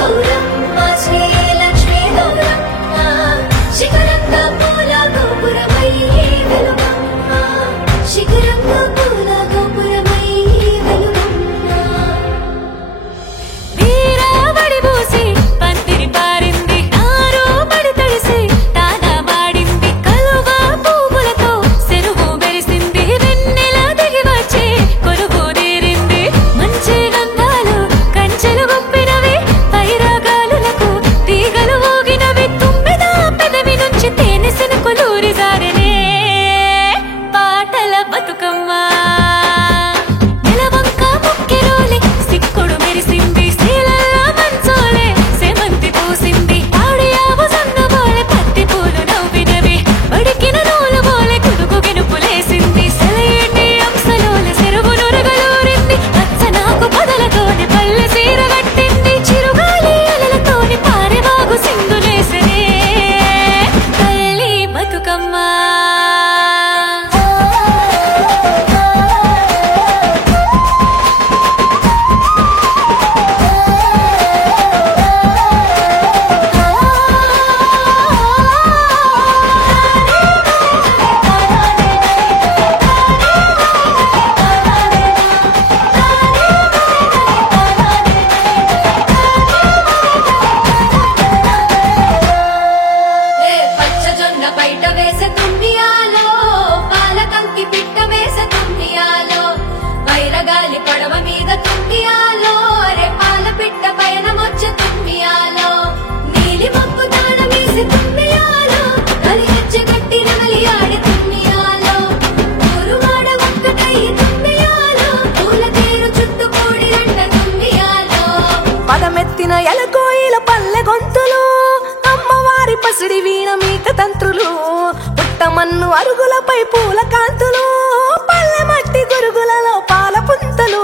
గౌరమ్మ శ్రీలక్ష్మీ గౌరమ్మ శిఖరంగా పూల గోపురమై వెలుగమ్మ శిఖరంగా పూల గోపురమై వెలుగమ్మ వీరావడి బూసి పందిరి పారింది ఆరో పడి తడిసి తానా మాడింది కలువ పువ్వులతో చెరువు మెరిసింది వెన్నెల దిగి వచ్చి కొలువు తీరింది మంచి గంగాలు కంచెలు గొప్పినవి పైరాగాలులకు తీగలు ఊగినవి తుమ్మెద పెదవి నుంచి తేనె సినుకులూరి జారనే పాటల బతుకమ్మ నెలవంక ముక్కెరోలి సిక్కుడు మెరిసింది శీలల్ల మంచోలే సేమంతి పూసింది ఆడియావు సన్నబోలే పత్తి పూలు నవ్వినవి వడికిన నూలు బోలే కుదుకు గినుపులేసింది సెలయేటి అంశలోల చెరువు నురగలూరింది పచ్చనాకు పొదలతోని పల్లె సీర కట్టింది చిరుగాలి అలలతోని పారెవాగు సింధులేసనే తల్లి బతుకమ్మ పచ్చజొన్న బయట వేసే తుమ్మియాలో పాలకంకి పిట్ట వేసే తుమ్మియాలో వైరగాలి పడవ మీద తుమ్మియాలో రే పాల పిట్ట పయనమొచ్చే తుమ్మియాలో నీలి మబ్బు తాళం వేసి తుమ్మియాలో నలి హెచ్చ గట్టి నగలి ఆడి తుమ్మియాలో ఊరువాడ ఒక్కటై తుమ్మియాలో పూల తేరు చుట్టూ కూడి అంట తుమ్మియాలో పదమెత్తిన ఎలకోయిల పల్లె గొంతులు అమ్మవారి పసిడి వీణ మీక తంత్రులు పుట్టమన్ను అరుగులపై పూల కాంతులు పల్లె మట్టి గురుగులలో పాల పుంతలు